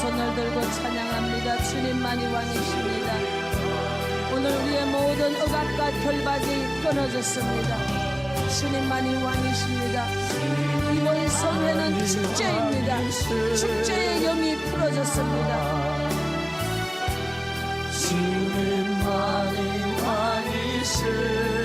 손을 들고 찬양합니다. 주님만이 왕이십니다. 오늘 우리의 모든 억압과 결박이 끊어졌습니다. 주님만이 왕이십니다. 이번 성회는 축제입니다. 축제의 영이 풀어졌습니다. 주님만이 왕이십니다.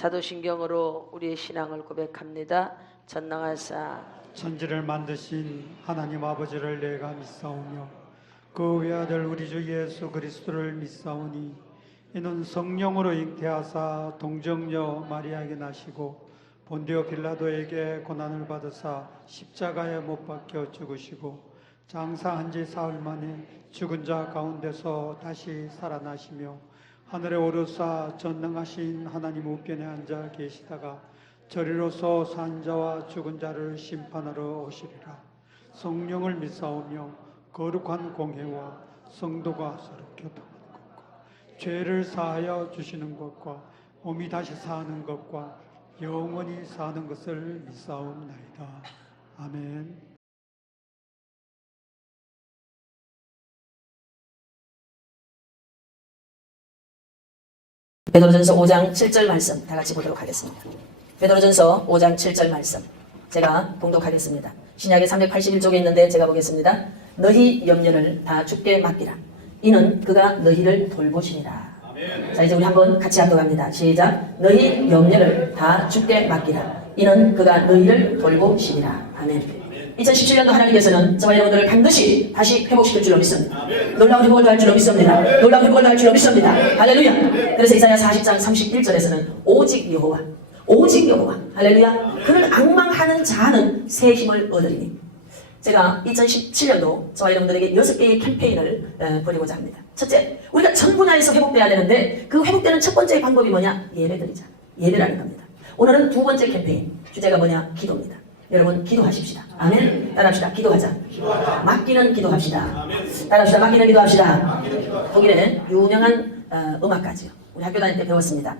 사도신경으로 우리의 신앙을 고백합니다. 전능하사 천지를 만드신 하나님 아버지를 내가 믿사오며 그 외아들 우리 주 예수 그리스도를 믿사오니 이는 성령으로 잉태하사 동정녀 마리아에게 나시고 본디오 빌라도에게 고난을 받으사 십자가에 못 박혀 죽으시고 장사한 지 사흘 만에 죽은 자 가운데서 다시 살아나시며 하늘에 오르사 전능하신 하나님 우편에 앉아 계시다가 저리로서 산 자와 죽은 자를 심판하러 오시리라. 성령을 믿사오며 거룩한 공회와 성도가 서로 교통하는 것과 죄를 사하여 주시는 것과 몸이 다시 사는 것과 영원히 사는 것을 믿사옵나이다. 아멘. 베드로전서 5장 7절 말씀 다 같이 보도록 하겠습니다. 베드로전서 5장 7절 말씀 제가 봉독하겠습니다. 신약의 381쪽에 있는데 제가 보겠습니다. 너희 염려를 다 주께 맡기라. 이는 그가 너희를 돌보시니라. 자, 이제 우리 한번 같이 합독합니다. 시작. 너희 염려를 다 주께 맡기라. 이는 그가 너희를 돌보시니라. 아멘. 2017년도 하나님께서는 저와 여러분들을 반드시 다시 회복시킬 줄로 믿습니다. 놀라운 회복을 더할 줄로 믿습니다. 놀라운 회복을 더할 줄로 믿습니다. 할렐루야. 그래서 이사야 40장 31절에서는 오직 여호와, 오직 여호와, 할렐루야. 그를 앙망하는 자는 새 힘을 얻으리니. 제가 2017년도 저와 여러분들에게 6개의 캠페인을 벌이고자 합니다. 첫째, 우리가 전 분야에서 회복돼야 되는데 그 회복되는 첫 번째 방법이 뭐냐? 예배드리자. 예배라는 겁니다. 오늘은 두 번째 캠페인, 주제가 뭐냐? 기도입니다. 여러분 기도하십시다. 아멘. 따라합시다. 기도하자. 맡기는 기도합시다. 따라합시다. 맡기는 기도합시다. 독일에 유명한 음악가지요. 우리 학교 다닐 때 배웠습니다.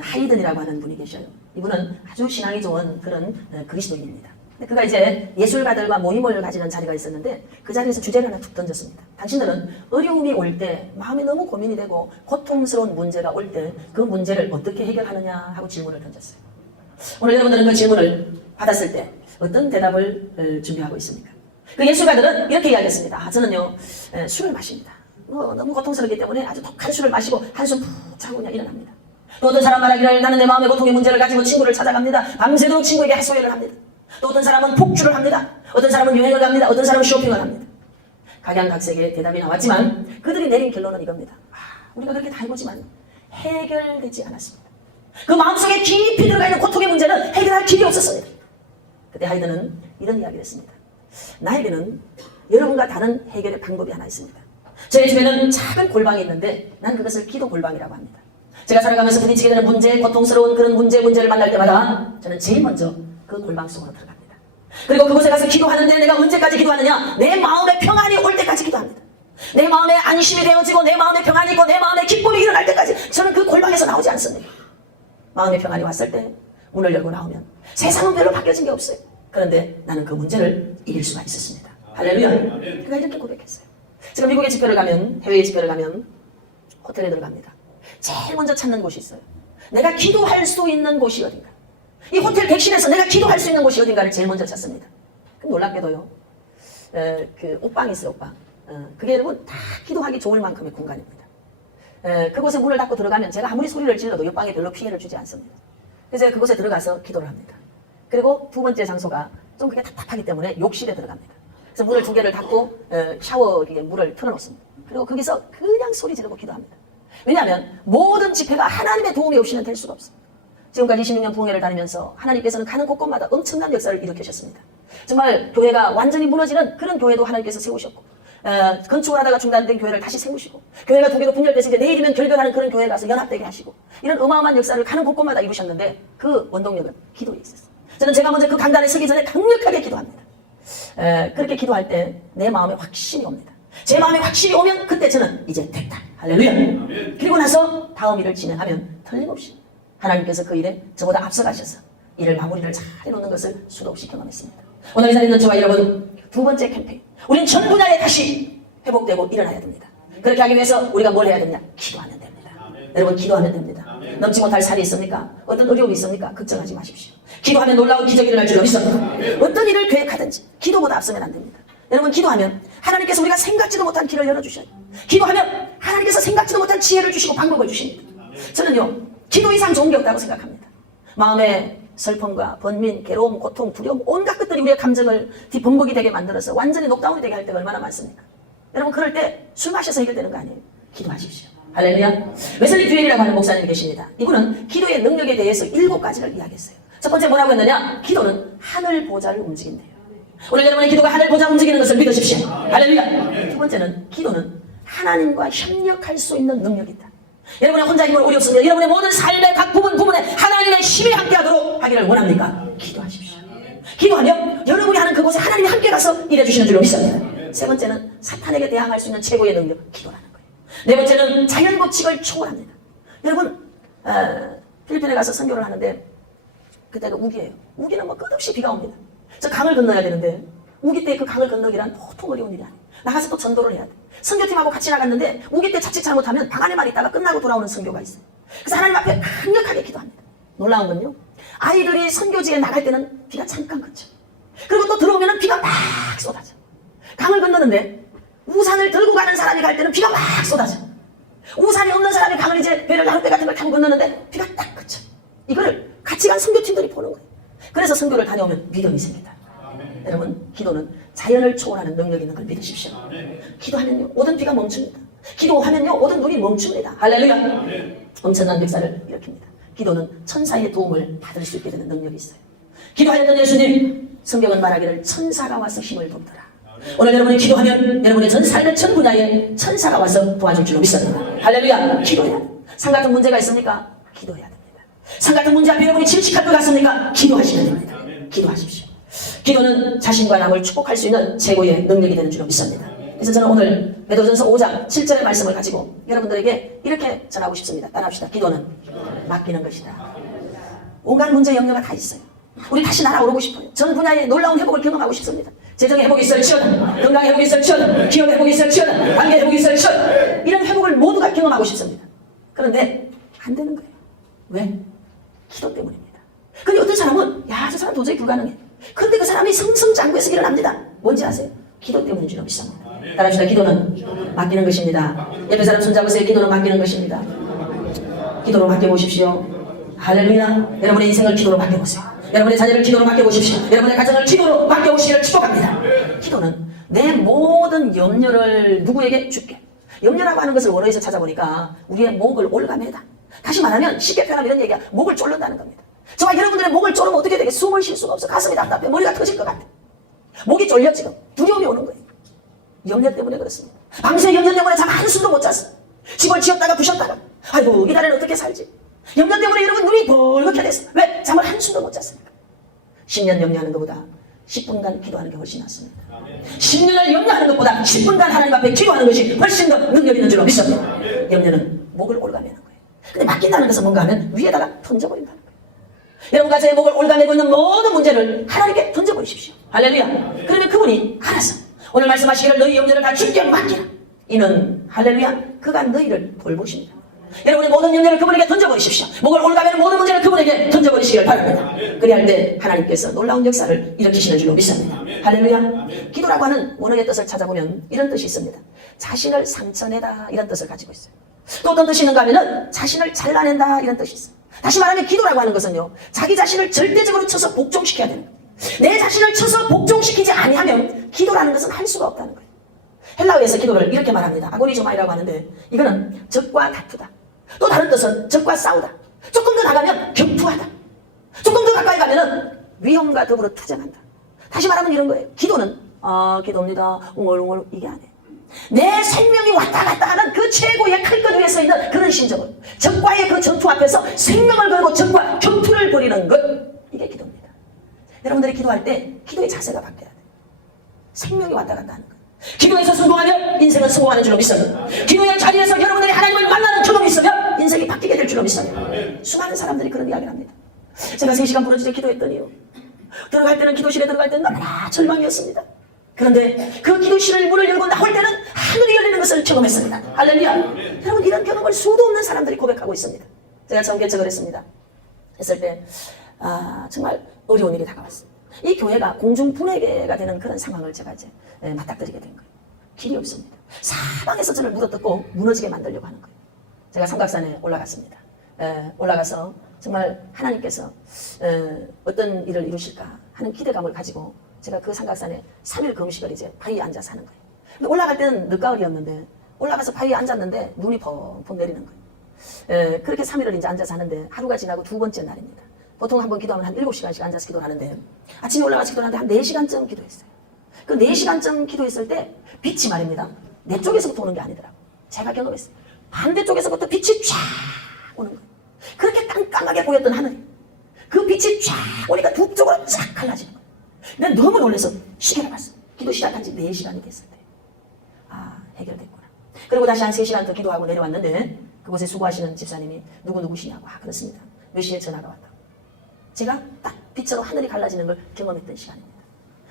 하이든이라고 하는 분이 계셔요. 이분은 아주 신앙이 좋은 그런 그리스도인입니다. 그가 이제 예술가들과 모임을 가지는 자리가 있었는데 그 자리에서 주제를 하나 툭 던졌습니다. 당신들은 어려움이 올 때 마음이 너무 고민이 되고 고통스러운 문제가 올 때 그 문제를 어떻게 해결하느냐 하고 질문을 던졌어요. 오늘 여러분들은 그 질문을 받았을 때 어떤 대답을 준비하고 있습니까? 그 예술가들은 이렇게 이야기했습니다. 저는요 술을 마십니다. 너무 고통스럽기 때문에 아주 독한 술을 마시고 한숨 푹 자고 그냥 일어납니다. 또 어떤 사람 말하기를 나는 내 마음의 고통의 문제를 가지고 친구를 찾아갑니다. 밤새도록 친구에게 해소회를 합니다. 또 어떤 사람은 폭주를 합니다. 어떤 사람은 여행을 갑니다. 어떤 사람은 쇼핑을 합니다. 각양각색의 대답이 나왔지만 그들이 내린 결론은 이겁니다. 우리가 그렇게 다 해보지만 해결되지 않았습니다. 그 마음속에 깊이 들어가 있는 고통의 문제는 해결할 길이 없었습니다. 그때 하이든은 이런 이야기를 했습니다. 나에게는 여러분과 다른 해결의 방법이 하나 있습니다. 저희 집에는 작은 골방이 있는데 난 그것을 기도 골방이라고 합니다. 제가 살아가면서 부딪히게 되는 문제, 고통스러운 그런 문제를 만날 때마다 저는 제일 먼저 그 골방 속으로 들어갑니다. 그리고 그곳에 가서 기도하는데 내가 언제까지 기도하느냐? 내 마음의 평안이 올 때까지 기도합니다. 내 마음에 안심이 되어지고 내 마음에 평안이 있고 내 마음에 기쁨이 일어날 때까지 저는 그 골방에서 나오지 않습니다. 마음의 평안이 왔을 때 문을 열고 나오면 세상은 별로 바뀌어진 게 없어요. 그런데 나는 그 문제를 이길 수가 있었습니다. 할렐루야. 그가 이렇게 고백했어요. 지금 미국에 집회를 가면, 해외에 집회를 가면 호텔에 들어갑니다. 제일 먼저 찾는 곳이 있어요. 내가 기도할 수 있는 곳이 어딘가. 이 호텔 객실에서 내가 기도할 수 있는 곳이 어딘가를 제일 먼저 찾습니다. 그럼 놀랍게도요. 그 옷방이 있어요. 옷방. 그게 여러분 다 기도하기 좋을 만큼의 공간입니다. 그곳에 문을 닫고 들어가면 제가 아무리 소리를 질러도 옆방에 별로 피해를 주지 않습니다. 그래서 제가 그곳에 들어가서 기도를 합니다. 그리고 두 번째 장소가 좀 그게 답답하기 때문에 욕실에 들어갑니다. 그래서 문을 두 개를 닫고 샤워기에 물을 틀어놓습니다. 그리고 거기서 그냥 소리 지르고 기도합니다. 왜냐하면 모든 집회가 하나님의 도움이 없이는 될 수가 없습니다. 지금까지 26년 부흥회를 다니면서 하나님께서는 가는 곳곳마다 엄청난 역사를 일으키셨습니다. 정말 교회가 완전히 무너지는 그런 교회도 하나님께서 세우셨고 건축을 하다가 중단된 교회를 다시 세우시고 교회가 두 개로 분열됐을 때 내일이면 결별하는 그런 교회에 가서 연합되게 하시고 이런 어마어마한 역사를 가는 곳곳마다 이루셨는데 그 원동력은 기도에 있었어요. 저는 제가 먼저 그 강단에 서기 전에 강력하게 기도합니다. 그렇게 기도할 때 내 마음에 확신이 옵니다. 제 마음에 확신이 오면 그때 저는 이제 됐다. 할렐루야. 그리고 나서 다음 일을 진행하면 틀림없이 하나님께서 그 일에 저보다 앞서가셔서 일을 마무리를 잘 해놓는 것을 수도 없이 경험했습니다. 오늘 이 자리에 있는 저와 여러분 두 번째 캠페인. 우린 전 분야에 다시 회복되고 일어나야 됩니다. 그렇게 하기 위해서 우리가 뭘 해야 되냐? 기도하면 됩니다. 여러분 기도하면 됩니다. 넘지 못할 살이 있습니까? 어떤 어려움이 있습니까? 걱정하지 마십시오. 기도하면 놀라운 기적이 일어날 줄로 믿습니다. 어떤 일을 계획하든지 기도보다 앞서면 안 됩니다. 여러분 기도하면 하나님께서 우리가 생각지도 못한 길을 열어주셔요. 기도하면 하나님께서 생각지도 못한 지혜를 주시고 방법을 주십니다. 저는요 기도 이상 좋은 게 없다고 생각합니다. 마음에 슬픔과 번민, 괴로움, 고통, 두려움 온갖 것들이 우리의 감정을 뒷범벅이 되게 만들어서 완전히 녹다운이 되게 할 때가 얼마나 많습니까? 여러분 그럴 때 술 마셔서 해결되는 거 아니에요. 기도하십시오. 할렐루야. 웨슬리 듀엘이라고 하는 목사님이 계십니다. 이분은 기도의 능력에 대해서 7가지를 이야기했어요. 첫 번째 뭐라고 했느냐? 기도는 하늘 보좌를 움직인대요. 오늘 여러분의 기도가 하늘 보좌 움직이는 것을 믿으십시오. 할렐루야. 두 번째는 기도는 하나님과 협력할 수 있는 능력이 있다. 여러분의 혼자 힘을 어렵습니다. 여러분의 모든 삶의 각 부분에 하나님의 힘이 함께하도록 하기를 원합니까? 기도하십시오. 기도하면 여러분이 하는 그곳에 하나님이 함께 가서 일해주시는 줄로 믿습니다. 세 번째는 사탄에게 대항할 수 있는 최고의 능력, 기도라는 거예요. 네 번째는 자연 법칙을 초월합니다. 여러분 필리핀에 가서 선교를 하는데 그때가 우기예요. 우기는 뭐 끝없이 비가 옵니다. 저 강을 건너야 되는데 우기 때 그 강을 건너기란 보통 어려운 일이 아니에요. 나가서 또 전도를 해야 돼. 선교팀하고 같이 나갔는데 우기 때 자칫 잘못하면 방 안에만 있다가 끝나고 돌아오는 선교가 있어요. 그래서 하나님 앞에 강력하게 기도합니다. 놀라운 건요, 아이들이 선교지에 나갈 때는 비가 잠깐 그쳐. 그리고 또 들어오면 비가 막 쏟아져. 강을 건너는데 우산을 들고 가는 사람이 갈 때는 비가 막 쏟아져. 우산이 없는 사람이 강을 이제 배를 나룻배 같은 걸 타고 건너는데 비가 딱 그쳐. 이걸 같이 간 선교팀들이 보는 거예요. 그래서 선교를 다녀오면 믿음이 생긴다. 여러분, 기도는 자연을 초월하는 능력이 있는 걸 믿으십시오. 기도하면요, 오던 비가 멈춥니다. 기도하면요, 오던 눈이 멈춥니다. 할렐루야. 엄청난 역사를 일으킵니다. 기도는 천사의 도움을 받을 수 있게 되는 능력이 있어요. 기도하였던 예수님, 성경은 말하기를 천사가 와서 힘을 돕더라. 오늘 여러분이 기도하면 여러분의 전 삶의 전 분야에 천사가 와서 도와줄 줄로 믿습니다. 할렐루야. 기도해야 돼. 산 같은 문제가 있습니까? 기도해야 됩니다. 산 같은 문제 앞에 여러분이 침식할 것 같습니까? 기도하시면 됩니다. 기도하십시오. 기도는 자신과 남을 축복할 수 있는 최고의 능력이 되는 줄로 믿습니다. 그래서 저는 오늘 베드로전서 5장 7절의 말씀을 가지고 여러분들에게 이렇게 전하고 싶습니다. 따라합시다. 기도는 맡기는 것이다. 온갖 문제 염려가 다 있어요. 우리 다시 날아오르고 싶어요. 전 분야의 놀라운 회복을 경험하고 싶습니다. 재정의 회복이 있을지어다, 건강의 회복이 있을지어다, 기업의 회복이 있을지어다, 관계의 회복이 있을지어다, 이런 회복을 모두가 경험하고 싶습니다. 그런데 안 되는 거예요. 왜? 기도 때문입니다. 근데 어떤 사람은 야, 저 사람 도저히 불가능해. 그런데 그 사람이 성성장구해서 일어납니다. 뭔지 아세요? 기도 때문인 줄 믿습니다. 따라합시다. 기도는 맡기는 것입니다. 옆에 사람 손잡으세요. 기도는 맡기는 것입니다. 기도로 맡겨보십시오. 할렐루야. 여러분의 인생을 기도로 맡겨보세요. 여러분의 자녀를 기도로 맡겨보십시오. 여러분의 가정을 기도로 맡겨보시기를 축복합니다. 기도는 내 모든 염려를 누구에게 줄게. 염려라고 하는 것을 원어에서 찾아보니까 우리의 목을 올가매다. 다시 말하면 쉽게 표현하면 이런 얘기야. 목을 졸른다는 겁니다. 정말 여러분들의 목을 졸으면 어떻게 되게 숨을 쉴 수가 없어. 가슴이 답답해. 머리가 터질 것 같아. 목이 졸려 지금. 두려움이 오는 거예요. 염려 때문에 그렇습니다. 밤새 염려 때문에 잠 한숨도 못 잤어. 집을 지었다가 부셨다가 아이고 이 달에는 어떻게 살지. 염려 때문에 여러분 눈이 벌겋게 됐어. 왜? 잠을 한숨도 못 잤으니까. 10년 염려하는 것보다 10분간 기도하는 게 훨씬 낫습니다. 10년을 염려하는 것보다 10분간 하나님 앞에 기도하는 것이 훨씬 더 능력 있는 줄로 믿습니다. 염려는 목을 올가매는 거예요. 근데 맡긴다는 것은 뭔가 하면 위에다가 던져버린다는 거예요. 여러분과 제 목을 올가매고 있는 모든 문제를 하나님께 던져버리십시오. 할렐루야. 그러면 그분이 알아서 오늘 말씀하시기를 너희 염려를 다 주께 맡기라. 이는 할렐루야. 그가 너희를 돌보십니다. 여러분의 모든 염려를 그분에게 던져버리십시오. 목을 올가매는 모든 문제를 그분에게 던져버리시기를 바랍니다. 그리할 때 하나님께서 놀라운 역사를 일으키시는 줄로 믿습니다. 할렐루야. 기도라고 하는 원어의 뜻을 찾아보면 이런 뜻이 있습니다. 자신을 상처내다 이런 뜻을 가지고 있어요. 또 어떤 뜻이 있는가 하면 자신을 잘라낸다 이런 뜻이 있어요. 다시 말하면 기도라고 하는 것은요, 자기 자신을 절대적으로 쳐서 복종시켜야 되는 거예요. 내 자신을 쳐서 복종시키지 아니하면 기도라는 것은 할 수가 없다는 거예요. 헬라어에서 기도를 이렇게 말합니다. 아고니조마이라고 하는데 이거는 적과 다투다. 또 다른 뜻은 적과 싸우다. 조금 더 나가면 격투하다. 조금 더 가까이 가면은 위험과 더불어 투쟁한다. 다시 말하면 이런 거예요. 기도는 기도입니다. 웅얼웅얼 이게 아니에요. 내 생명이 왔다 갔다 하는 그 최고의 칼끝 위에 서 있는 그런 심정을 적과의 그 전투 앞에서 생명을 걸고 적과 격투를 벌이는 것, 이게 기도입니다. 여러분들이 기도할 때 기도의 자세가 바뀌어야 돼요. 생명이 왔다 갔다 하는 거예요. 기도에서 성공하면 인생은 성공하는 줄로 믿습니다. 기도의 자리에서 여러분들이 하나님을 만나는 경험이 있으면 인생이 바뀌게 될 줄로 믿습니다. 수많은 사람들이 그런 이야기를 합니다. 제가 3시간 부러지게 기도했더니요, 들어갈 때는 기도실에 들어갈 때는 너무나 절망이었습니다. 그런데 그 기도실을 문을 열고 나올 때는 하늘이 열리는 것을 경험했습니다. 할렐루야. 여러분, 이런 경험을 수도 없는 사람들이 고백하고 있습니다. 제가 처음 개척을 했습니다. 했을 때 정말 어려운 일이 다가왔어요. 이 교회가 공중분해가 되는 그런 상황을 제가 이제 맞닥뜨리게 된 거예요. 길이 없습니다. 사방에서 저를 물어뜯고 무너지게 만들려고 하는 거예요. 제가 삼각산에 올라갔습니다. 올라가서 정말 하나님께서 어떤 일을 이루실까 하는 기대감을 가지고 제가 그 삼각산에 3일 금식을 이제 바위에 앉아서 하는 거예요. 근데 올라갈 때는 늦가을이었는데 올라가서 바위에 앉았는데 눈이 펑펑 내리는 거예요. 그렇게 3일을 이제 앉아서 하는데 하루가 지나고 두 번째 날입니다. 보통 한번 기도하면 한 7시간씩 앉아서 기도를 하는데 아침에 올라가서 기도하는데 한 4시간쯤 기도했어요. 그 4시간쯤 기도했을 때 빛이 말입니다. 내 쪽에서부터 오는 게 아니더라고. 제가 경험했어요. 반대쪽에서부터 빛이 쫙 오는 거예요. 그렇게 깜깜하게 보였던 하늘이 그 빛이 쫙 오니까 두 쪽으로 쫙 갈라지는 거예요. 내가 너무 놀라서 시계를 봤어요. 기도 시작한 지 4시간이 됐을 때. 해결됐구나. 그리고 다시 한 3시간 더 기도하고 내려왔는데 그곳에 수고하시는 집사님이 누구시냐고 그렇습니다. 몇 시에 전화가 왔다고. 제가 딱 빛으로 하늘이 갈라지는 걸 경험했던 시간입니다.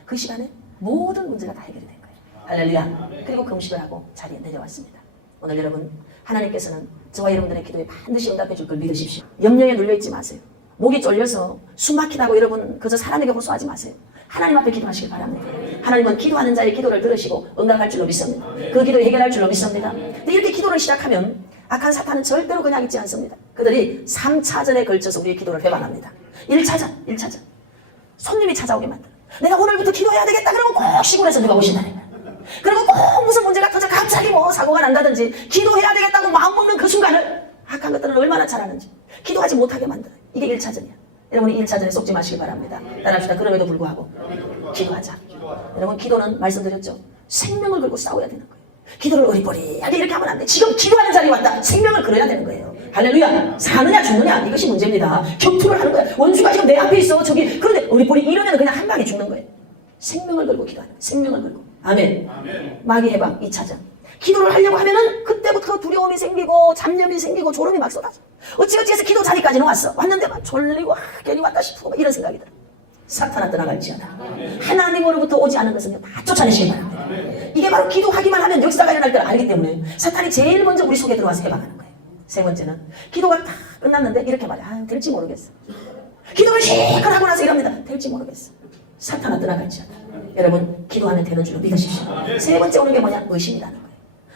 그 시간에 모든 문제가 다 해결이 된 거예요. 할렐루야. 그리고 금식을 하고 자리에 내려왔습니다. 오늘 여러분 하나님께서는 저와 여러분들의 기도에 반드시 응답해 줄 걸 믿으십시오. 염려에 눌려있지 마세요. 목이 졸려서 숨 막히다고 여러분 그저 사람에게 호소하지 마세요. 하나님 앞에 기도하시길 바랍니다. 하나님은 기도하는 자의 기도를 들으시고 응답할 줄로 믿습니다. 그 기도 해결할 줄로 믿습니다. 근데 이렇게 기도를 시작하면 악한 사탄은 절대로 그냥 있지 않습니다. 그들이 3차전에 걸쳐서 우리의 기도를 배반합니다. 1차전 손님이 찾아오게 만들어. 내가 오늘부터 기도해야 되겠다 그러면 꼭 시골에서 누가 오신다는 거야. 그리고 꼭 무슨 문제가 터져 갑자기 뭐 사고가 난다든지 기도해야 되겠다고 마음먹는 그 순간을 악한 것들은 얼마나 잘하는지 기도하지 못하게 만들어요. 이게 1차전이야. 여러분이 1차전에 속지 마시기 바랍니다. 따라합시다. 그럼에도 불구하고 기도하자. 여러분 기도는 말씀드렸죠. 생명을 걸고 싸워야 되는 거예요. 기도를 어리버리하게 이렇게 하면 안 돼. 지금 기도하는 자리에 왔다. 생명을 걸어야 되는 거예요. 할렐루야. 사느냐 죽느냐 이것이 문제입니다. 격투를 하는 거야. 원수가 지금 내 앞에 있어. 저기 그런데 어리버리 이러면 그냥 한 방에 죽는 거예요. 생명을 걸고 기도하는 거예요. 생명을 걸고. 아멘. 마귀 해방 2차전. 기도를 하려고 하면은 그때부터 두려움이 생기고 잡념이 생기고 졸음이 막 쏟아져. 어찌어찌해서 기도 자리까지는 왔어. 왔는데 막 졸리고 괜히 왔다 싶고 막 이런 생각이 들어. 사탄아 떠나갈지어다. 하나님으로부터 오지 않은 것은 다 쫓아내시기 바랍니다. 이게 바로 기도하기만 하면 역사가 일어날 걸 알기 때문에 사탄이 제일 먼저 우리 속에 들어와서 해방하는 거예요. 세 번째는 기도가 다 끝났는데 이렇게 말해. 될지 모르겠어. 기도를 실컷 하고 나서 이럽니다. 될지 모르겠어. 사탄아 떠나갈지어다. 여러분 기도하면 되는 줄로 믿으십시오. 세 번째 오는 게 뭐냐? 의심이라는 거예요.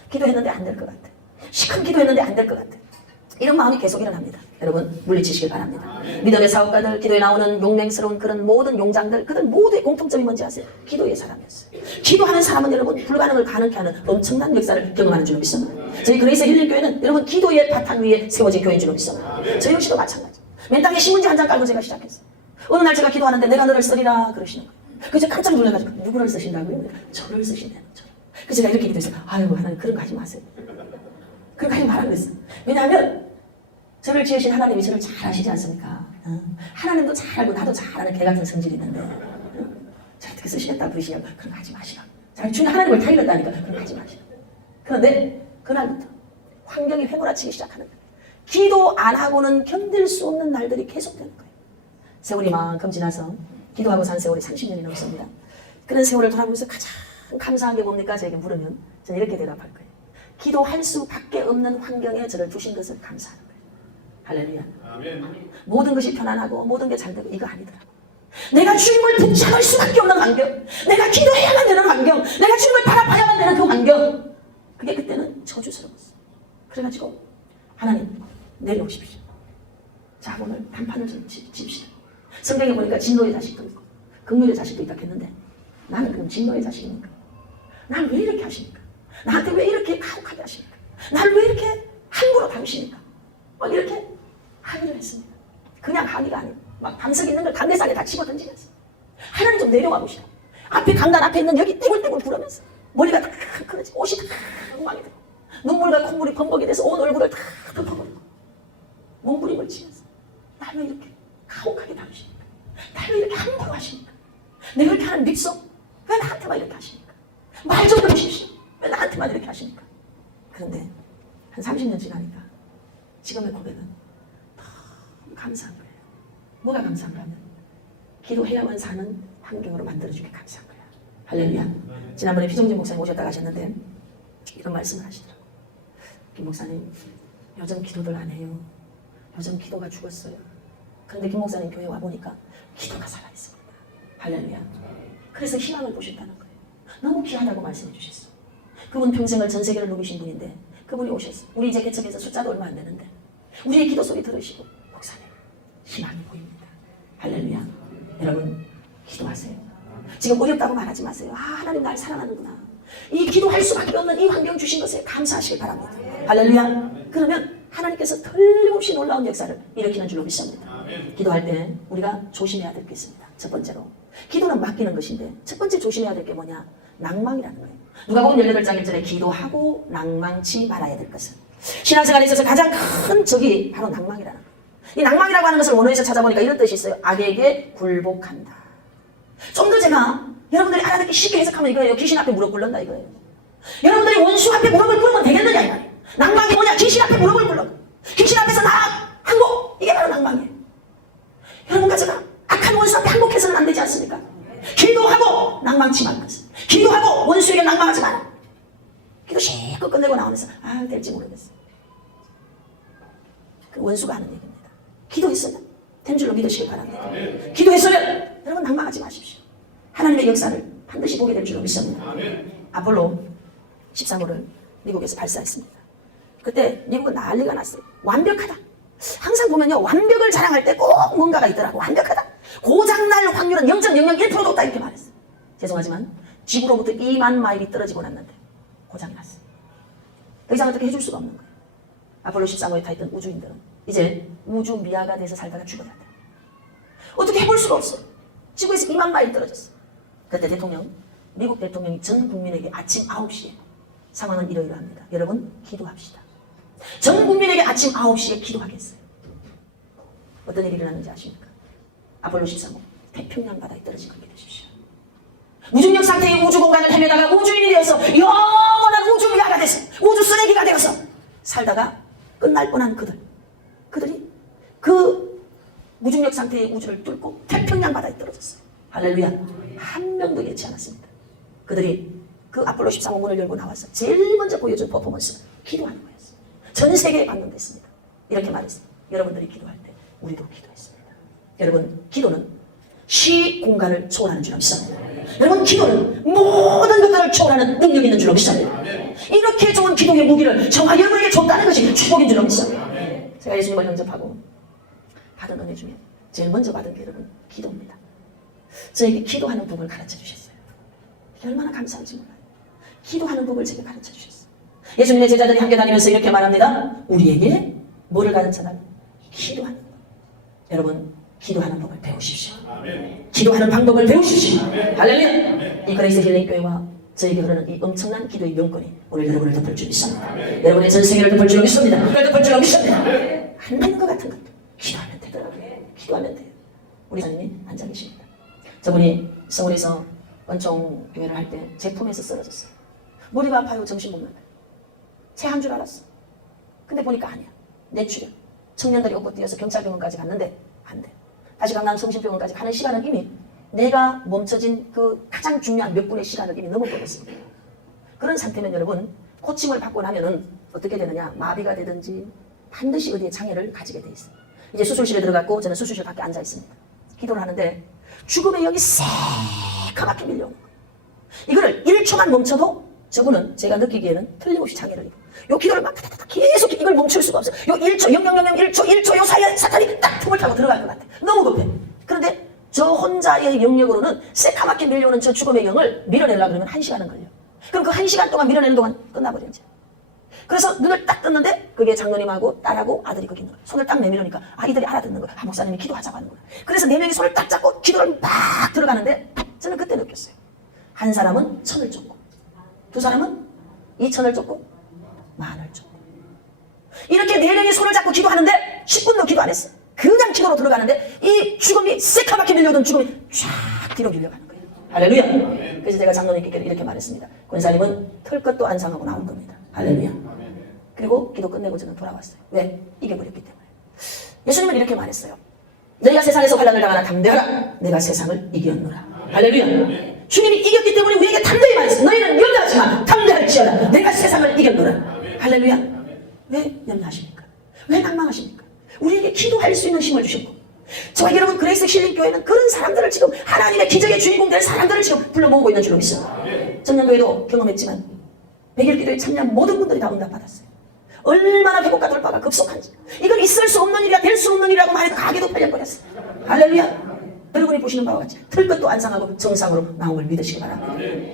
기도했는데 안 될 것 같아. 시큰 기도했는데 안 될 것 같아. 이런 마음이 계속 일어납니다. 여러분 물리치시길 바랍니다. 믿음의 사업가들, 기도에 나오는 용맹스러운 그런 모든 용장들, 그들 모두의 공통점이 뭔지 아세요? 기도의 사람이었어요. 기도하는 사람은 여러분 불가능을 가능케 하는 엄청난 역사를 경험하는 줄로 믿습니다. 저희 그레이스 힐링교회는 여러분 기도의 바탕 위에 세워진 교회인 줄로 믿습니다. 저 역시도 마찬가지. 맨 땅에 신문지 한 장 깔고 제가 시작했어요. 어느 날 제가 기도하는데 내가 너를 쓰리라 그러시는 거예요. 그래서 깜짝 놀라가지고 누구를 쓰신다고요? 저를 쓰신다는 거죠. 그래서 제가 이렇게 기도했어요. 아유 하나님 그런 거 하지 마세요. 그런 거 하지 말라고 했어요. 왜냐하면 저를 지으신 하나님이 저를 잘 아시지 않습니까? 하나님도 잘 알고 나도 잘 아는 개 같은 성질이 있는데 저 어떻게 쓰시겠다 그러시냐고. 그런 거 하지 마시라. 자, 주님 하나님을 타일렀다니까. 그런 거 하지 마시라. 그런데 그날부터 환경이 휘몰아치기 시작하는 거예요. 기도 안 하고는 견딜 수 없는 날들이 계속되는 거예요. 세월이 만큼 지나서 기도하고 산 세월이 30년이 넘습니다. 그런 세월을 돌아보면서 가장 감사한 게 뭡니까? 저에게 물으면 저는 이렇게 대답할 거예요. 기도할 수밖에 없는 환경에 저를 두신 것을 감사하는 거예요. 할렐루야. 아멘. 모든 것이 편안하고 모든 게 잘 되고 이거 아니더라고. 내가 주님을 붙잡을 수밖에 없는 환경, 내가 기도해야만 되는 환경, 내가 주님을 바라봐야만 되는 그 환경, 그게 그때는 저주스러웠어. 그래가지고 하나님 내려오십시오. 자 오늘 단판을 좀 칩시다. 성경에 보니까 진노의 자식도 있고 긍휼의 자식도 있다 했는데 나는 그럼 진노의 자식입니까? 나를 왜 이렇게 하십니까? 나한테 왜 이렇게 가혹하게 하십니까? 나를 왜 이렇게 함부로 다루십니까? 막 이렇게 항의를 했습니다. 그냥 항의가 아니고 막 방석 있는 걸 담배상에 다 집어던지면서 하나님 좀 내려와 보시라. 앞에 강단 앞에 있는 여기 떼굴떼굴 부르면서 머리가 다 그러지 옷이 다 엉망이 되고 눈물과 콧물이 범벅이 돼서 온 얼굴을 다 덮어버리고 몸부림을 치면서 날 왜 이렇게 가혹하게 다루십니까? 날 왜 이렇게 함부로 하십니까? 내가 이렇게 하는 밉속 왜 나한테만 이렇게 하십니까? 말 좀 들으십시오. 왜 나한테만 이렇게 하십니까? 그런데 한 30년 지나니까 지금의 고백은 너무 감사한 거예요. 뭐가 감사한가 하면 기도해야만 사는 환경으로 만들어주게 감사한 거야. 할렐루야. 지난번에 피종진 목사님 오셨다 가셨는데 이런 말씀을 하시더라고요. 김 목사님 요즘 기도들 안 해요. 요즘 기도가 죽었어요. 그런데 김 목사님 교회 와보니까 기도가 살아있습니다. 할렐루야. 그래서 희망을 보셨다는 거예요. 너무 귀하다고 말씀해 주셨어. 그분 평생을 전 세계를 누비신 분인데 그분이 오셨어. 우리 이제 개척해서 숫자도 얼마 안 되는데 우리의 기도 소리 들으시고 목사님 희망이 보입니다. 할렐루야. 여러분 기도하세요. 지금 어렵다고 말하지 마세요. 하나님 날 사랑하는구나. 이 기도할 수밖에 없는 이 환경 주신 것에 감사하시길 바랍니다. 할렐루야. 그러면 하나님께서 틀림없이 놀라운 역사를 일으키는 줄로 믿습니다. 기도할 때 우리가 조심해야 될 게 있습니다. 첫 번째로 기도는 맡기는 것인데 첫 번째 조심해야 될 게 뭐냐? 낭망이라는 거예요. 누가복음 18장 1절에 기도하고 낭망치 말아야 될 것은 신앙생활에 있어서 가장 큰 적이 바로 낭망이라는 거예요. 이 낭망이라고 하는 것을 원어에서 찾아보니까 이런 뜻이 있어요. 악에게 굴복한다. 좀 더 제가 여러분들이 알아듣기 쉽게 해석하면 이거예요. 귀신 앞에 무릎 꿇는다 이거예요. 여러분들이 원수 앞에 무릎을 꿇으면 되겠느냐 이 말이에요. 낭망이 뭐냐? 귀신 앞에 무릎을 꿇는 거예요. 귀신 앞에서 나 항복! 이게 바로 낭망이에요. 여러분과 제가 악한 원수 앞에 항복해서는 안 되지 않습니까? 기도하고 낭망치 말 것은 기도하고 원수에게 낭망하지 마라. 기도 실컷 끝내고 나오면서 될지 모르겠어. 그 원수가 하는 얘기입니다. 기도했으면 된 줄로 믿으시길 바랍니다. 기도했으면 여러분 낭망하지 마십시오. 하나님의 역사를 반드시 보게 될 줄로 믿습니다. 아폴로 13호를 미국에서 발사했습니다. 그때 미국은 난리가 났어요. 완벽하다. 항상 보면요, 완벽을 자랑할 때 꼭 뭔가가 있더라고. 완벽하다. 고장날 확률은 0.001%도 없다 이렇게 말했어요. 죄송하지만 지구로부터 2만 마일이 떨어지고 났는데 고장이 났어요. 더 이상 어떻게 해줄 수가 없는 거예요. 아폴로 13호에 타있던 우주인들은 이제 우주 미아가 돼서 살다가 죽어야 돼. 어떻게 해볼 수가 없어요. 지구에서 2만 마일 떨어졌어요. 그때 미국 대통령이 전 국민에게 아침 9시에 상황은 이러이러합니다. 여러분 기도합시다. 전 국민에게 아침 9시에 기도하겠어요. 어떤 일이 일어났는지 아십니까? 아폴로 13호 태평양 바다에 떨어진 걸 믿으십시오. 무중력 상태의 우주 공간을 헤매다가 우주인이 되어서 영원한 우주 미아가 돼서 우주 쓰레기가 되어서 살다가 끝날 뻔한 그들이 그 무중력 상태의 우주를 뚫고 태평양 바다에 떨어졌어요. 할렐루야. 한 명도 잃지 않았습니다. 그들이 그 아폴로 13호 문을 열고 나와서 제일 먼저 보여준 퍼포먼스는 기도하는 거였어요. 전 세계에 방문됐습니다. 이렇게 말했어요. 여러분들이 기도할 때 우리도 기도했습니다. 여러분 기도는 시 공간을 초월하는 줄 믿습니다. 여러분 기도는 모든 것들을 초월하는 능력 있는 줄로 믿습니다. 이렇게 좋은 기도의 무기를 저와 여러분에게 줬다는 것이 축복인 줄로 믿습니다. 제가 예수님을 영접하고 받은 은혜 중에 제일 먼저 받은 게 여러분 기도입니다. 저에게 기도하는 법을 가르쳐 주셨어요. 얼마나 감사한지 몰라요. 기도하는 법을 제게 가르쳐 주셨어요. 예수님의 제자들이 함께 다니면서 이렇게 말합니다. 우리에게 뭐를 가르쳐달라? 기도하는 법. 여러분 기도하는 법을 배우십시오. 기도하는 방법을 배우십시오. 할렐루야. 이 그레이스 힐링 교회와 저에게 흐르는 이 엄청난 기도의 명권이 오늘 여러분을 덮을 줄 믿습니다. 여러분의 전 세계를 덮을 줄 믿습니다. 덮을 줄 믿습니다. 안 되는 것 같은 것도 기도하면 되더라고요. 기도하면 돼요. 우리 사장님이 앉아 계십니다. 저분이 서울에서 원총 교회를 할 때 제품에서 쓰러졌어요. 머리가 아파요. 정신 못 나요. 체한 줄 알았어. 근데 보니까 아니야. 뇌출혈. 청년들이 업고 뛰어서 경찰병원까지 갔는데 안 돼. 다시 강남 성심병원까지 가는 시간은 이미 내가 멈춰진 그 가장 중요한 몇 분의 시간을 이미 넘어버렸습니다. 그런 상태면 여러분 코칭을 받고 나면은 어떻게 되느냐? 마비가 되든지 반드시 어디에 장애를 가지게 돼 있어요. 이제 수술실에 들어갔고 저는 수술실 밖에 앉아 있습니다. 기도를 하는데 죽음의 영이 새카맣게 밀려오는 거예요. 이거를 1초만 멈춰도 저분은 제가 느끼기에는 틀림없이 장애를 입어요. 요 기도를 막 계속 이걸 멈출 수가 없어요. 요 1초, 1초 요 사이에 사탄이 딱 틈을 타고 들어갈 것 같아요. 너무 급해. 그런데 저 혼자의 영역으로는 새카맣게 밀려오는 저 죽음의 영을 밀어내려고 그러면 1시간은 걸려요. 그럼 그 1시간 동안 밀어내는 동안 끝나버리죠. 그래서 눈을 딱 떴는데 그게 장로님하고 딸하고 아들이 거기 있는 거예요. 손을 딱 내밀으니까 아이들이 알아듣는 거예요. 목사님이 기도하자고 하는 거예요. 그래서 4명이 손을 딱 잡고 기도를 막 들어가는데 저는 그때 느꼈어요. 한 사람은 1000을 쫓고 두 사람은 2000을 쫓고 10,000을 쫓고 이렇게 4명이 손을 잡고 기도하는데 10분도 기도 안 했어요. 그냥 기도로 들어가는데 이 죽음이 새카맣게 밀려오던 죽음이 쫙 뒤로 밀려가는 거예요. 할렐루야. 그래서 제가 장로님께 이렇게 말했습니다. 권사님은 털 것도 안 상하고 나올 겁니다. 할렐루야. 그리고 기도 끝내고 저는 돌아왔어요. 왜? 이겨버렸기 때문에. 예수님은 이렇게 말했어요. 너희가 세상에서 환난을 당하나 담대하라. 내가 세상을 이겼노라. 할렐루야. 주님이 이겼기 때문에 우리에게 담대히 말했어요. 너희는 염려하지 마. 담대할지어다. 내가 세상을 이겼노라. 할렐루야. 왜 염려하십니까? 왜 낭망하십니까? 우리에게 기도할 수 있는 힘을 주셨고 저와 여러분 그레이스 힐링 교회는 그런 사람들을 지금 하나님의 기적의 주인공 될 사람들을 지금 불러 모으고 있는 줄로 믿습니다. 전년도에도 경험했지만 100일 기도에 참여한 모든 분들이 다 응답받았어요. 얼마나 회복과 돌파가 급속한지. 이건 있을 수 없는 일이야 될 수 없는 일이라고 말해도 가게도 팔려버렸어요. 할렐루야. 여러분이 보시는 바와 같이 틀 것도 안 상하고 정상으로 나온 걸 믿으시기 바랍니다.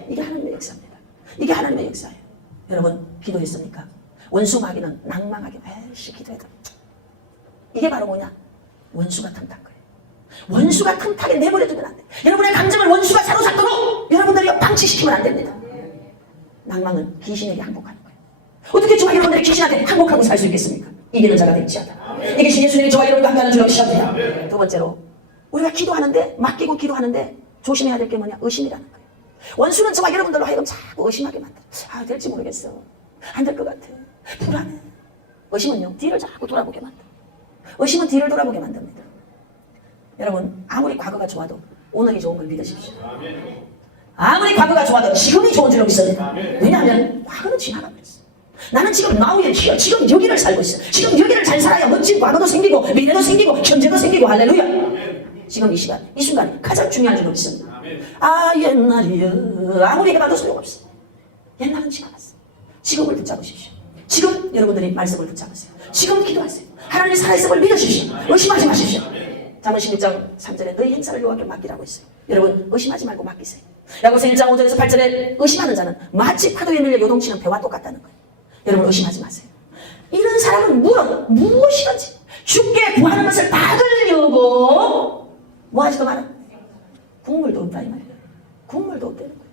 이게 하나님의 역사입니다. 이게 하나님의 역사예요. 여러분 기도했습니까? 원수 마귀는 낭망하게 에이씨 기도해도 이게 바로 뭐냐? 원수가 틈탄 거예요. 원수가 틈타게 내버려두면 안 돼. 여러분의 감정을 원수가 사로잡도록 여러분들이 방치시키면 안 됩니다. 낭망은 귀신에게 항복하는 거예요. 어떻게 저와 여러분들이 귀신한테 항복하고 살 수 있겠습니까? 이기는 자가 되지하다. 이게 예수님이 저와 여러분과 함께하는 줄로 믿습니다. 두 번째로 우리가 기도하는데 맡기고 기도하는데 조심해야 될 게 뭐냐? 의심이라는 거예요. 원수는 저와 여러분들로 하여금 자꾸 의심하게 만들어. 될지 모르겠어. 안 될 것 같아. 불안해. 의심은요 뒤를 자꾸 돌아보게 만들어. 의심은 뒤를 돌아보게 만듭니다. 여러분 아무리 과거가 좋아도 오늘이 좋은 걸 믿으십시오. 아무리 과거가 좋아도 지금이 좋은 줄로 믿습니다. 왜냐하면 과거는 지나가 버렸어. 나는 지금 나우에 지금 여기를 살고 있어. 지금 여기를 잘 살아야 멋진 과거도 생기고 미래도 생기고 현재도 생기고 할렐루야. 지금 이 시간, 이 순간이 가장 중요한 줄로 믿습니다. 아 옛날이여 아무리 해봐도 소용없어. 옛날은 지나갔어. 지금을 붙잡으십시오. 지금 여러분들이 말씀을 붙잡으세요. 지금 기도하세요. 하나님이 살아있음을 믿으십시오. 의심하지 마십시오. 잠언 16장 3절에 너희 행사를 여호와께 맡기라고 했어요. 여러분 의심하지 말고 맡기세요. 야고보서 1장 5절에서 8절에 의심하는 자는 마치 파도에 밀려 요동치는 배와 똑같다는 거예요. 여러분 의심하지 마세요. 이런 사람은 무엇이든지 죽게 구하는 것을 받으려고 뭐하지도 마라. 국물도 없다 이 말이에요. 국물도 없다는 거예요.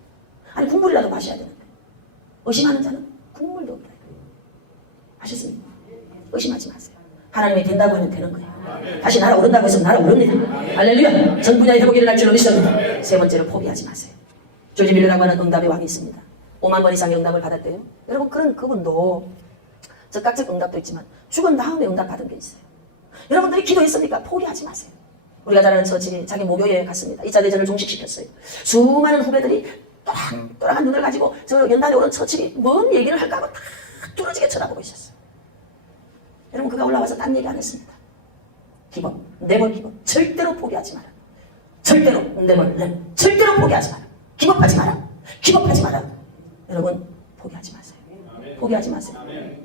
아니 국물이라도 마셔야 되는데 의심하는 자는 국물도 없다. 아셨습니까? 의심하지 마세요. 하나님이 된다고 하면 되는 거예요. 다시 날아오른다고 했으면 날아오릅니다. 할렐루야. 전 분야의 회복이 일어날 줄로 믿습니다. 세 번째로 포기하지 마세요. 조지 밀러라고 하는 응답의 왕이 있습니다. 5만 번 이상의 응답을 받았대요. 여러분 그분도 즉각적 응답도 있지만 죽은 다음에 응답 받은 게 있어요. 여러분들이 기도했습니까? 포기하지 마세요. 우리가 잘 아는 처치 자기 모교에 갔습니다. 2차 대전을 종식시켰어요. 수많은 후배들이 또랑또랑한 눈을 가지고 저 연단에 오른 처치이 뭔 얘기를 할까 하고 딱 뚫어지게 쳐다보고 있었어요. 여러분 그가 올라와서 딴 얘기 안 했습니다. 기본, 네번 기본. 절대로 포기하지 마라. 절대로 절대로 포기하지 마라. 기겁하지 마라. 기겁하지 마라. 여러분 포기하지 마세요. 포기하지 마세요.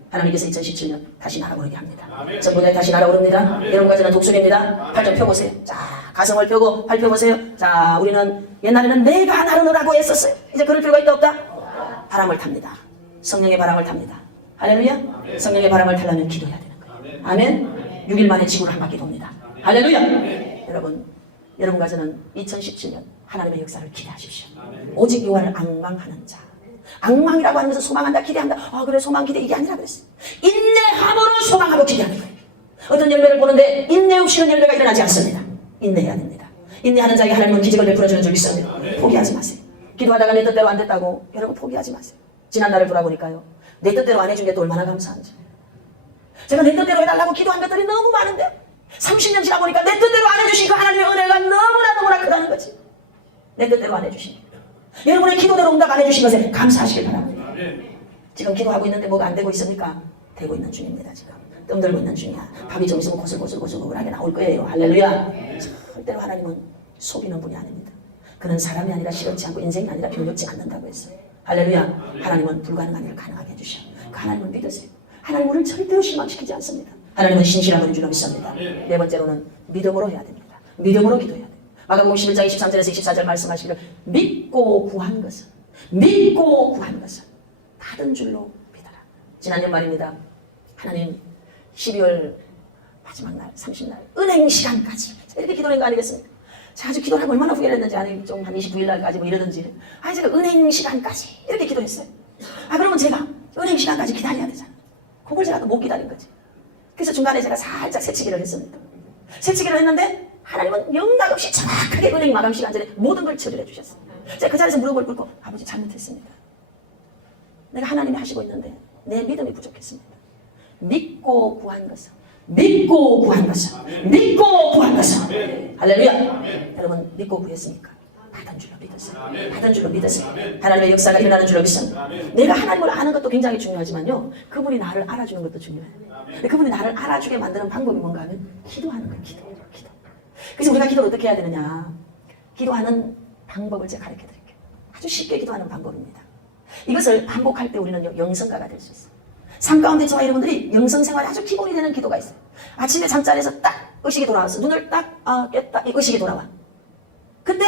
하나님께서 2017년 다시 날아오르게 합니다. 전부에 다시 날아오릅니다. 여러분과 저는 독수리입니다. 팔 좀 펴보세요. 자, 가슴을 펴고 팔 펴보세요. 자, 우리는 옛날에는 내가 나르느라고 했었어요. 이제 그럴 필요가 있다 없다? 바람을 탑니다. 성령의 바람을 탑니다. 할렐루야. 성령의 바람을 타려면 기도해야 되는 거예요. 아멘. 6일 만에 지구를 한 바퀴 돕니다. 할렐루야. 여러분과 저는 2017년 하나님의 역사를 기대하십시오. 오직 여호와를 앙망하는 자. 앙망이라고 하는 것은 소망한다, 기대한다. 아 그래 소망 기대 이게 아니라 그랬어. 인내함으로 소망하고 기대하는 거예요. 어떤 열매를 보는데 인내 없이는 열매가 일어나지 않습니다. 인내해야 됩니다. 인내하는 자에게 하나님은 기적을 베풀어주는 줄 믿습니다. 포기하지 마세요. 기도하다가 내 뜻대로 안 됐다고 여러분 포기하지 마세요. 지난 날을 돌아보니까요. 내 뜻대로 안 해준 게 또 얼마나 감사한지. 제가 내 뜻대로 해달라고 기도한 것들이 너무 많은데 30년 지나 보니까 내 뜻대로 안 해주신 그 하나님의 은혜가 너무나 크다는 거지. 내 뜻대로 안 해주신 여러분의 기도대로 응답 안 해주신 것에 감사하시길 바랍니다. 지금 기도하고 있는데 뭐가 안 되고 있습니까? 되고 있는 중입니다. 지금 뜸들고 있는 중이야. 밥이 좀 있으면 고슬고슬하게 나올 거예요. 할렐루야. 절대로 하나님은 속이는 분이 아닙니다. 그는 사람이 아니라 시럽지 않고 인생이 아니라 변력지 않는다고 했어요. 할렐루야. 하나님은 불가능한 일을 가능하게 해주셔. 그 하나님을 믿으세요. 하나님 우리를 절대로 실망시키지 않습니다. 하나님은 신실한 분인 줄로 믿습니다. 네 번째로는 믿음으로 해야 됩니다. 믿음으로 기도해야 됩니다. 마가복음 11장 23절에서 24절 말씀하시기를 믿고 구한 것은 받은 줄로 믿어라. 지난 연말입니다. 하나님 12월 마지막 날 30날 은행 시간까지 이렇게 기도한 거 아니겠습니까? 제가 아주 기도를 하고 얼마나 후회를 했는지 아니 좀 한 29일 날까지 뭐 이러든지 아니 제가 은행 시간까지 이렇게 기도했어요. 아 그러면 제가 은행 시간까지 기다려야 되잖아. 그걸 제가 또 못 기다린 거지. 그래서 중간에 제가 살짝 새치기를 했습니다. 새치기를 했는데 하나님은 영락 없이 정확하게 은행 마감 시간 전에 모든 걸 처리해 주셨어요. 제가 그 자리에서 무릎을 꿇고 아버지 잘못했습니다. 내가 하나님이 하시고 있는데 내 믿음이 부족했습니다. 믿고 구한 것은 할렐루야. 여러분 믿고 구했습니까? 받은 줄로 믿었어요. 하나님의 역사가 일어나는 줄로 믿습니다. 내가 하나님을 아는 것도 굉장히 중요하지만요. 그분이 나를 알아주는 것도 중요해요. 그분이 나를 알아주게 만드는 방법이 뭔가 하면 기도하는 거예요. 기도. 그래서 우리가 기도를 어떻게 해야 되느냐. 기도하는 방법을 제가 가르쳐 드릴게요. 아주 쉽게 기도하는 방법입니다. 이것을 반복할 때 우리는 영성가가 될 수 있어요. 삶 가운데 저와 여러분들이 영성생활에 아주 기본이 되는 기도가 있어요. 아침에 잠자리에서 딱 의식이 돌아왔어. 눈을 딱 깼다. 이 의식이 돌아와. 그때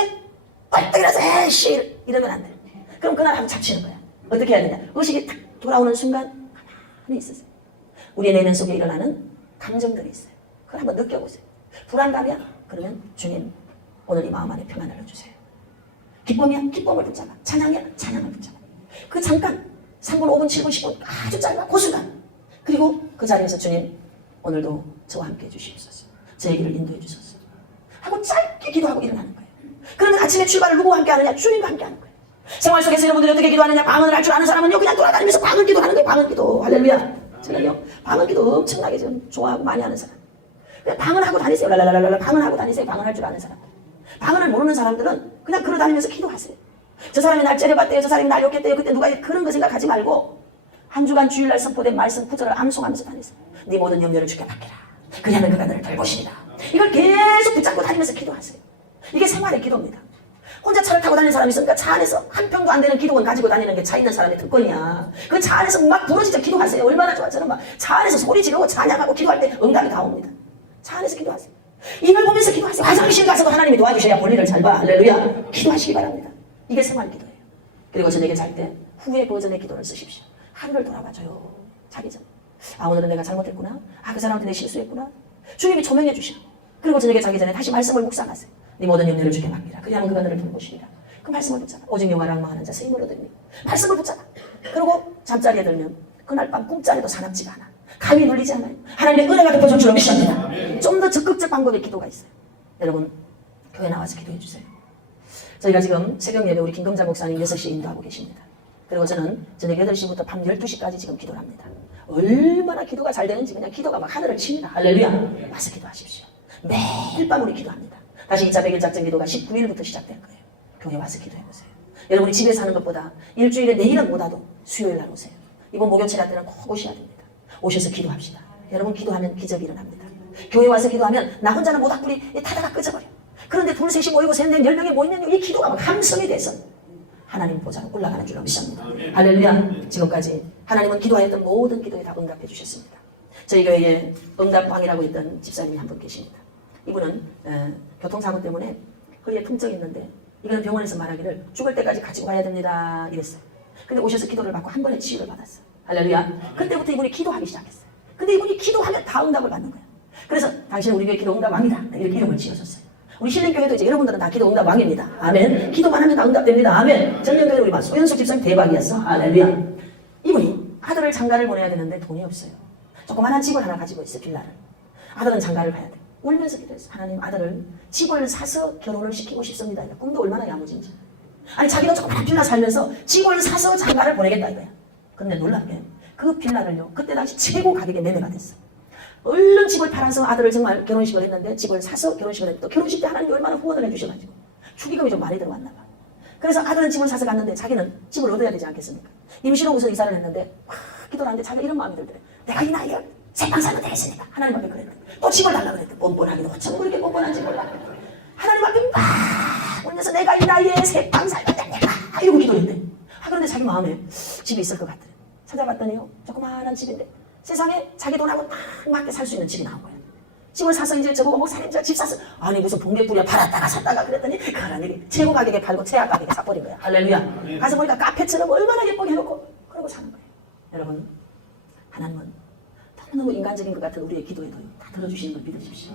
빨딱 일어나서 에이씨 이러면 안 돼. 그럼 그날 한번 잡치는 거야. 어떻게 해야 되냐. 의식이 딱 돌아오는 순간 가만히 있으세요. 우리의 내면 속에 일어나는 감정들이 있어요. 그걸 한번 느껴보세요. 불안감이야? 그러면 주님 오늘 이 마음 안에 평안을 넣어주세요. 기쁨이야? 기쁨을 붙잡아. 찬양이야? 찬양을 붙잡아. 그 잠깐 3분, 5분, 7분, 10분 아주 짧아. 그 순간. 그리고 그 자리에서 주님 오늘도 저와 함께 해주시옵소서. 제 길을 인도해 주소서. 하고 짧게 기도하고 일어나는 거예요. 그러면 아침에 출발을 누구와 함께 하느냐? 주님과 함께 하는 거예요. 생활 속에서 여러분들이 어떻게 기도하느냐? 방언을 할 줄 아는 사람은요 그냥 돌아다니면서 방언 기도하는 거예요. 방언 기도. 할렐루야. 저는요 방언 기도 엄청나게 지금 좋아하고 많이 하는 사람. 그냥 방언하고 다니세요. 랄랄랄랄라 방언하고 다니세요. 방언할 줄 아는 사람. 방언을 모르는 사람들은 그냥 걸어다니면서 기도하세요. 저 사람이 날 째려봤대요. 저 사람이 날 욕했대요. 그때 누가 그런 거 생각하지 말고 한 주간 주일날 선포된 말씀 구절을 암송하면서 다니세요. 네 모든 염려를 주께 맡기라. 그리하면 그가 너를 돌보시리라. 이걸 계속 붙잡고 다니면서 기도하세요. 이게 생활의 기도입니다. 혼자 차를 타고 다니는 사람이 있으니까 차 안에서 한 평도 안 되는 기도원 가지고 다니는 게 차 있는 사람의 특권이야. 그 차 안에서 막 부러지자 기도하세요. 얼마나 좋아. 저는 막 차 안에서 소리 지르고 찬양하고 기도할 때 응답이 다 옵니다. 차 안에서 기도하세요. 이걸 보면서 기도하세요. 화장실 가서도 하나님이 도와주셔야 볼일을 잘 봐. 할렐루야. 기도하시기 바랍니다. 이게 생활 기도예요. 그리고 저녁에 잘 때 후회 버전의 기도를 쓰십시오. 하루를 돌아봐줘요. 자기 전. 아, 오늘은 내가 잘못했구나. 아, 그 사람한테 내 실수했구나. 주님이 조명해 주셔. 그리고 저녁에 자기 전에 다시 말씀을 묵상하세요. 네 모든 염려를 주께 맡기라. 그리하면 그가 너를 돌보시리라. 그 말씀을 붙잡아. 오직 여호와를 앙망하는 자 새 힘을 얻으니. 말씀을 붙잡아. 그리고 잠자리에 들면 그날 밤 꿈자리도 사납지가 않아. 감이 눌리지 않아요. 하나님의 은혜가 덮어줄 줄 믿습니다. 좀 더 적극적 방법의 기도가 있어요. 여러분 교회 나와서 기도해 주세요. 저희가 지금 새벽 예배 우리 김금자 목사님 6시에 인도하고 계십니다. 그리고 저는 저녁 8시부터 밤 12시까지 지금 기도를 합니다. 얼마나 기도가 잘 되는지 그냥 기도가 막 하늘을 칩니다. 할렐루야. 와서 기도하십시오. 매일 밤 우리 기도합니다. 다시 2차 100일 작전 기도가 19일부터 시작될 거예요. 교회 와서 기도해보세요. 여러분이 집에서 하는 것보다 일주일에 내일은 못 와도 수요일 날 오세요. 이번 목요체라 때는 꼭 오셔야 됩니다. 오셔서 기도합시다. 여러분 기도하면 기적이 일어납니다. 교회 와서 기도하면 나 혼자는 모닥불이 타다가 꺼져버려. 그런데 둘, 셋이 모이고 셋, 넷, 10명이 모이면 이 기도가 막 함성이 돼서 하나님 보좌로 올라가는 줄로 믿습니다. 할렐루야. 지금까지 하나님은 기도하였던 모든 기도에 다 응답해 주셨습니다. 저희 교회에 응답왕이라고 있던 집사님이 한 분 계십니다. 이분은 교통사고 때문에 허리에 통증이 있는데 이거는 병원에서 말하기를 죽을 때까지 가지고 가야 됩니다 이랬어요. 근데 오셔서 기도를 받고 한 번에 치유를 받았어요. 할렐루야. 그때부터 이분이 기도하기 시작했어요. 근데 이분이 기도하면 다 응답을 받는 거예요. 그래서 당신은 우리 교회 기도 응답 왕이다 이렇게 이름을 지어줬어요. 우리 신림교회도 이제 여러분들은 다 기도 응답 왕입니다. 아멘. 기도만 하면 다 응답됩니다. 아멘. 전년도에 우리 소연숙 집사님 대박이었어. 할렐루야. 이분이 아들을 장가를 보내야 되는데 돈이 없어요. 조그만한 집을 하나 가지고 있어요. 빌라를. 아들은 장가를 가야 돼. 울면서 기도했어. 하나님 아들을 집을 사서 결혼을 시키고 싶습니다. 꿈도 얼마나 야무진지. 아니 자기도 조그만한 빌라 살면서 집을 사서 장가를 보내겠다 이거야. 근데 놀랍게 그 빌라를요. 그때 당시 최고 가격에 매매가 됐어. 얼른 집을 팔아서 아들을 정말 결혼식을 했는데 집을 사서 결혼식을 했는데 또 결혼식 때 하나님이 얼마나 후원을 해주셔가지고 축의금이 좀 많이 들어왔나 봐. 그래서 아들은 집을 사서 갔는데 자기는 집을 얻어야 되지 않겠습니까? 임시로 우선 이사를 했는데 막 기도를 하는데 자기가 이런 마음이 들더래. 내가 이 나이에 새땅 살면 되겠으니까 하나님 앞에 그랬대. 또 집을 달라고 그랬대. 뻔뻔하기도 어쩜 그렇게 뻔뻔한 집을 달라고 그랬대. 하나님 앞에 막 울면서 내가 이 나이에 새땅 살면 됩니까? 이러고 기도했대. 그런데 자기 마음에 집이 있을 것 같더래. 찾아봤더니요 조그마한 집인데 세상에 자기 돈하고 딱 맞게 살 수 있는 집이 나온 거예요. 집을 사서 이제 저보고 목사님 저 집 샀어. 아니 무슨 붕괴뿌려 팔았다가 샀다가 그랬더니 그런 일이 최고 가격에 팔고 최악 가격에 사버린 거야. 할렐루야. 가서 보니까 카페처럼 얼마나 예쁘게 해놓고 그러고 사는 거예요. 여러분 하나님은 너무너무 인간적인 것 같은 우리의 기도에도 다 들어주시는 걸 믿으십시오.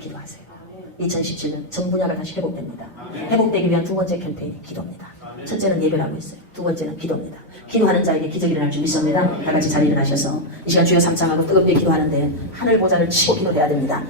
기도하세요. 2017년 전 분야가 다시 회복됩니다. 회복되기 위한 두 번째 캠페인이 기도입니다. 첫째는 예배라고 했어요. 두 번째는 기도입니다. 기도하는 자에게 기적이 일어날 줄 믿습니다. 다 같이 자리에 일어나셔서 이 시간 주여 삼창하고 뜨겁게 기도하는데 하늘 보좌를 치고 기도해야 됩니다.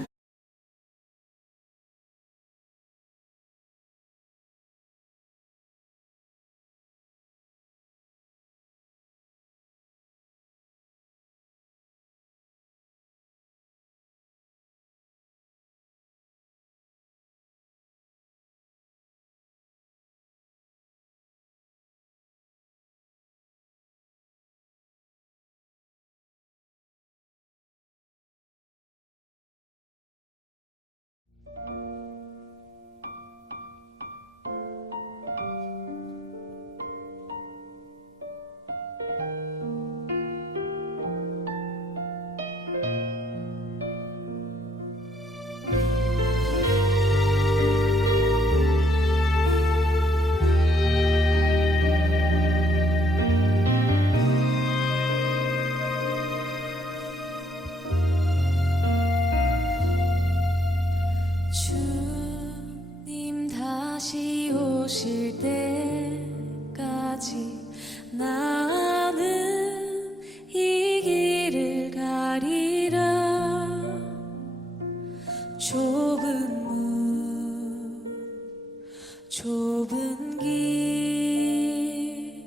주님 다시 오실 때까지 나는 이 길을 가리라. 좁은 문 좁은 길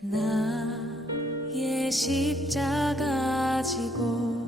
나의 십자가 지고